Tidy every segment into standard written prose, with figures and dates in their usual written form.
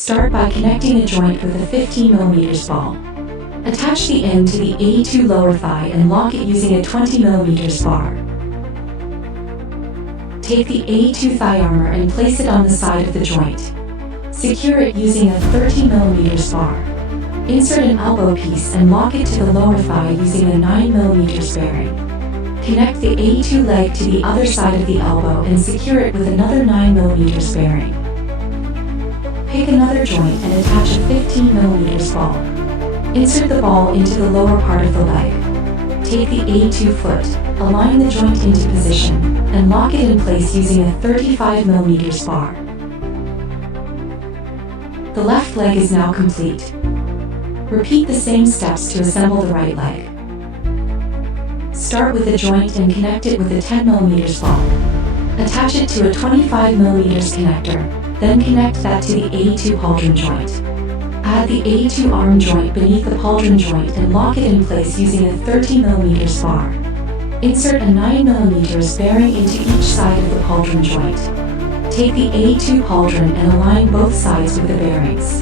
Start by connecting a joint with a 15mm ball. Attach the end to the A2 lower thigh and lock it using a 20mm bar. Take the A2 thigh armor and place it on the side of the joint. Secure it using a 30mm bar. Insert an elbow piece and lock it to the lower thigh using a 9mm bearing. Connect the A2 leg to the other side of the elbow and secure it with another 9mm bearing. Pick another joint and attach a 15mm ball. Insert the ball into the lower part of the leg. Take the A2 foot, align the joint into position, and lock it in place using a 35mm bar. The left leg is now complete. Repeat the same steps to assemble the right leg. Start with a joint and connect it with a 10mm ball. Attach it to a 25mm connector, then connect that to the A2 pauldron joint. Add the A2 arm joint beneath the pauldron joint and lock it in place using a 30mm bar. Insert a 9mm bearing into each side of the pauldron joint. Take the A2 pauldron and align both sides with the bearings.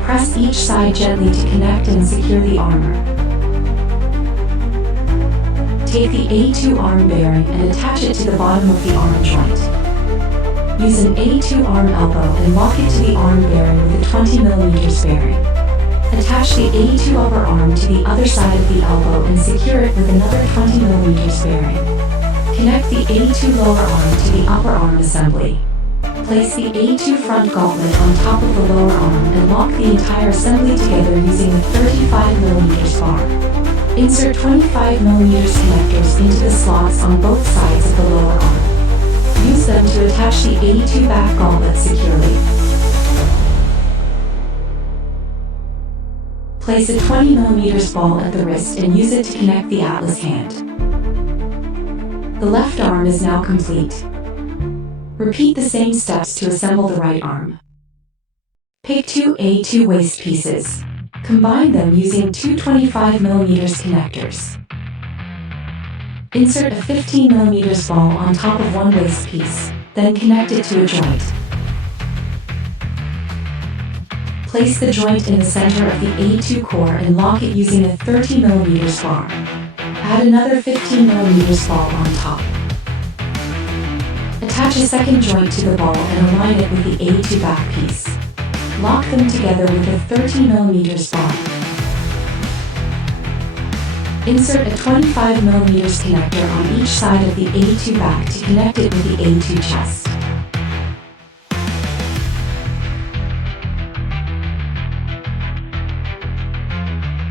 Press each side gently to connect and secure the armor. Take the A2 arm bearing and attach it to the bottom of the arm joint. Use an A2 arm elbow and lock it to the arm bearing with a 20mm bearing. Attach the A2 upper arm to the other side of the elbow and secure it with another 20mm bearing. Connect the A2 lower arm to the upper arm assembly. Place the A2 front gauntlet on top of the lower arm and lock the entire assembly together using a 35mm bar. Insert 25mm connectors into the slots on both sides of the lower arm. Use them to attach the A2 back gauntlet securely. Place a 20mm ball at the wrist and use it to connect the ATLS hand. The left arm is now complete. Repeat the same steps to assemble the right arm. Pick two A2 waist pieces. Combine them using two 25mm connectors. Insert a 15mm ball on top of one waist piece, then connect it to a joint. Place the joint in the center of the A2 core and lock it using a 30mm bar. Add another 15mm ball on top. Attach a second joint to the ball and align it with the A2 back piece. Lock them together with a 30mm bar. Insert a 25mm connector on each side of the A2 back to connect it with the A2 chest.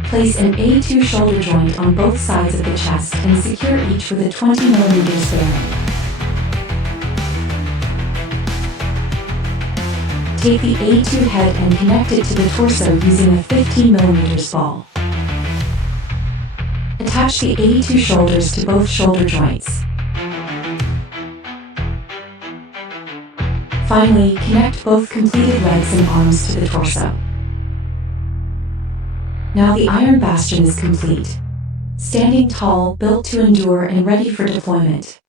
Place an A2 shoulder joint on both sides of the chest and secure each with a 20mm bearing. Take the A2 head and connect it to the torso using a 15mm ball. Attach the A2 shoulders to both shoulder joints. Finally, connect both completed legs and arms to the torso. Now the Iron Bastion is complete. Standing tall, built to endure, and ready for deployment.